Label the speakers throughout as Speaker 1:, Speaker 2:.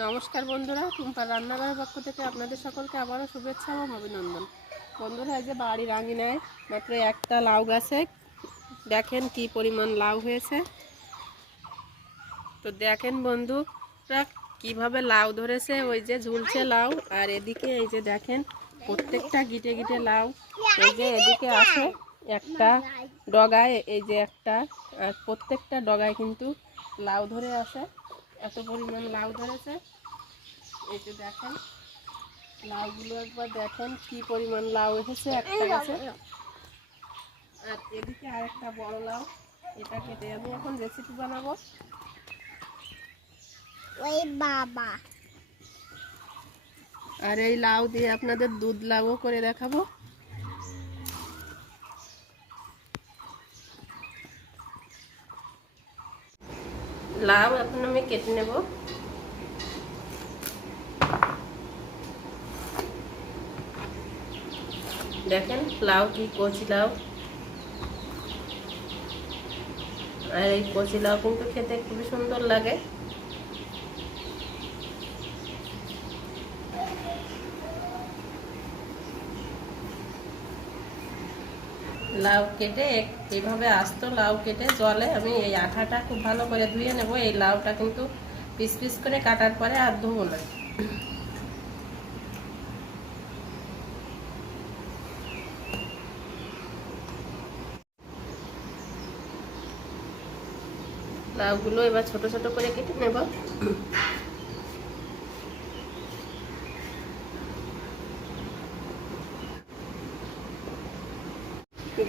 Speaker 1: নমস্কার বন্ধুরা, টুম্পার রান্নাঘরের পক্ষ থেকে আপনাদের সকলকে আবারও শুভেচ্ছা এবং অভিনন্দন। বন্ধুরা, এই যে বাড়ির আঙিনায় মাত্র একটা লাউ গাছে, দেখেন কি পরিমাণ লাউ হয়েছে। তো দেখেন বন্ধুরা, কীভাবে লাউ ধরেছে, ওই যে ঝুলছে লাউ, আর এদিকে এই যে দেখেন প্রত্যেকটা গিটে গিটে লাউ। এই যে এদিকে আসে একটা ডগায়, এই যে একটা, আর প্রত্যেকটা ডগায় কিন্তু লাউ ধরে আসে। এত পরিমাণ লাউ ধরেছে। এই যে দেখেন লাউগুলো একবার দেখেন কি পরিমাণ লাউ এসেছে একটা গাছে। আর এদিকে আরেকটা বড় লাউ এটা কেটে আমি এখন রেসিপি বানাবো।
Speaker 2: ওই বাবা।
Speaker 1: আর এই লাউ দিয়ে আপনাদের দুধ লাউও করে দেখাবো। লাউ এখন আমি কেটে নেব। দেখেন লাউ কি কচি লাউ। আর এই কচি লাউ কিন্তু খেতে খুবই সুন্দর লাগে। লাউ কেটে, এইভাবে আস্ত লাউ কেটে জলে আমি এই আঠাটা খুব ভালো করে ধুয়ে নেব। এই লাউটা কিন্তু পিস পিস করে কাটার পরে আর ধোবো না। লাউগুলো এবার ছোট ছোট করে কেটে নেব।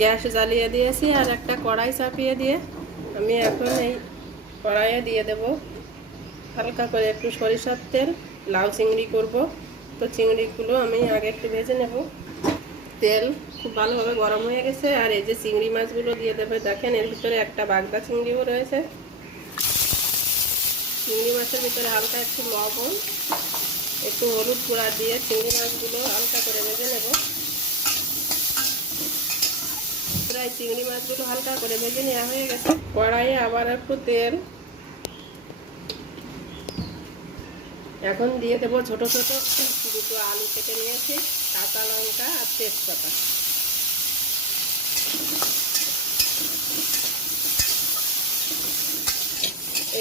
Speaker 1: গ্যাস জ্বালিয়ে দিয়েছি আর একটা কড়াই চাপিয়ে দিয়ে আমি এখন এই কড়াইয়ে দিয়ে দেব। হালকা করে একটু সরিষার তেল, লাউ চিংড়ি করব। তো চিংড়িগুলো আমি আগে একটু ভেজে নেব। তেল খুব ভালোভাবে গরম হয়ে গেছে আর এই যে চিংড়ি মাছগুলো দিয়ে দেবে, দেখেন এর ভিতরে একটা বাগদা চিংড়িও রয়েছে। চিংড়ি মাছের ভিতরে হালকা একটু লবণ, একটু হলুদ গুঁড়া দিয়ে চিংড়ি মাছগুলো হালকা করে ভেজে নেব। প্রায় চিংড়ি মাছগুলো হালকা করে ভেজে নেওয়া হয়ে গেছে। কড়াইয়ে আবার একটু তেল। এখন দিয়ে দেবো ছোট ছোট দুটো আলু কেটে নিয়েছি, কাঁচা লঙ্কা আর তেজপাতা।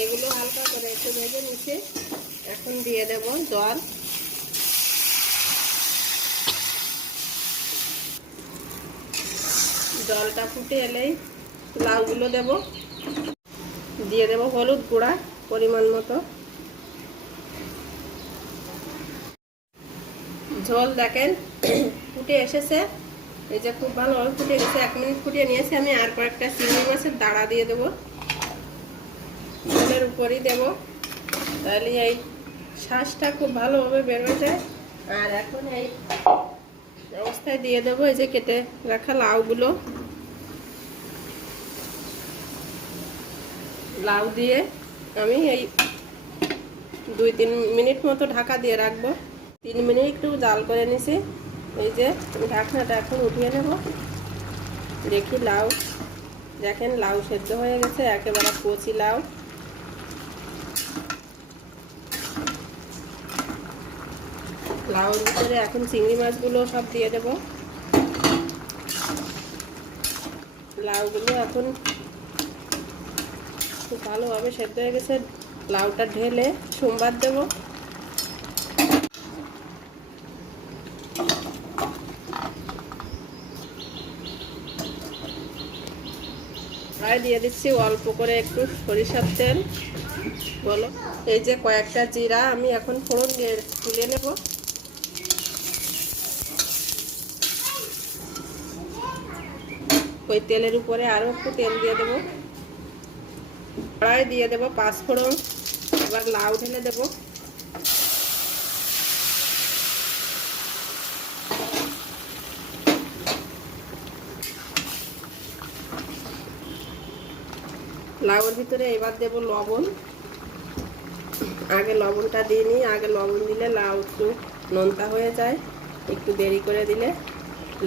Speaker 1: এগুলো হালকা করে একটু ভেজে নিচ্ছি। এখন দিয়ে দেব জল। জলটা ফুটে এলেই লাউগুলো দেব। দিয়ে দেব হলুদ গুঁড়া পরিমাণ মতো। ঝোল দেখেন, ফুটে এসেছে। এই যে খুব ভালোভাবে ফুটে গেছে। এক মিনিট ফুটিয়ে নিয়েছি আমি। আর কয়েকটা চিংড়ি মাছের দাঁড়া দিয়ে দেবো। ঝোলের উপরই দেব। তাহলে এই শ্বাসটা খুব ভালোভাবে বেরোয় যায়। আর এখন এই অবস্থায় দিয়ে দেবো, এই যে কেটে রাখা লাউগুলো। লাউ দিয়ে আমি এই দুই তিন মিনিট মতো ঢাকা দিয়ে রাখব। তিন মিনিট একটু জাল করে নিছি। এই যে ঢাকনাটা এখন উঠিয়ে নেব। দেখি লাউ, দেখেন লাউ সেদ্ধ হয়ে গেছে, একেবারে কচি লাউ। লাউর ভিতরে এখন চিংড়ি মাছগুলো সব দিয়ে দেব। লাউগুলো এখন খুব ভালোভাবে সেদ্ধ হয়ে গেছে। লাউটা ঢেলে সোমবার দেব। দিয়ে দিচ্ছি অল্প করে একটু সরিষার তেল। বলো, এই যে কয়েকটা জিরা আমি এখন ফোড়ন দিয়ে তুলে নেব। ওই তেলের উপরে আরও একটু তেল দিয়ে দেবো। কড়াই দিয়ে দেবো পাঁচ ফোড়ন, এবার লাউ ঢেলে দেবো। লাউয়ের ভিতরে এবার দেব লবণ। আগে লবণটা দিয়ে নিই, আগে লবণ দিলে লাউ একটু নোনতা হয়ে যায়, একটু দেরি করে দিলে।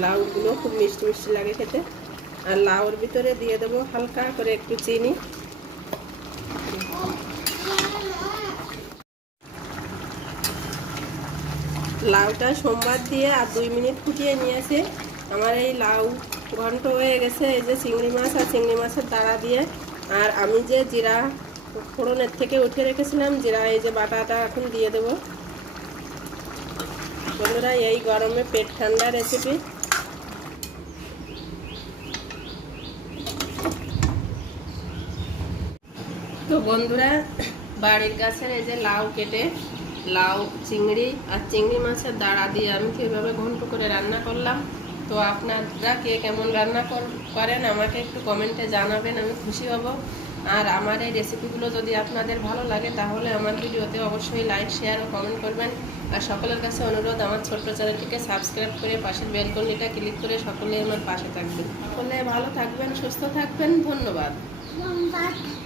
Speaker 1: লাউগুলো খুব মিষ্টি মিষ্টি লাগে খেতে। আর লাউর ভিতরে দিয়ে দেবো হালকা করে একটু চিনি। লাউটা সোমবার দিয়ে আর দুই মিনিট ফুটিয়ে নিয়েছে। আমার এই লাউ ঘন্ট হয়ে গেছে, এই যে চিংড়ি মাছ আর চিংড়ি মাছের দাঁড়া দিয়ে। আর আমি যে জিরা ফোড়নের থেকে উঠে রেখেছিলাম, জিরা এই যে বাটাটা এখন দিয়ে দেবো। বন্ধুরা, এই গরমে পেট ঠান্ডা রেসিপি তো বন্ধুরা, বাড়ির গাছের এই যে লাউ কেটে, লাউ, চিংড়ি আর চিংড়ি মাছের দাঁড়া দিয়ে আমি তো ঘন্ট করে রান্না করলাম, তো আপনারা কে কেমন রান্না কর- করেন আমাকে একটু কমেন্টে জানাবেন, আমি খুশি হব। আর আমার এই রেসিপিগুলো যদি আপনাদের ভালো লাগে, তাহলে আমার ভিডিওতে অবশ্যই লাইক, শেয়ার ও কমেন্ট করবেন। আর সকলের কাছে অনুরোধ, আমার ছোট্ট চ্যানেলটিকে সাবস্ক্রাইব করে পাশের বেলকনিটা ক্লিক করে সকলে আমার পাশে থাকবেন। সকলে ভালো থাকবেন, সুস্থ থাকবেন, ধন্যবাদ।
Speaker 2: ধন্যবাদ।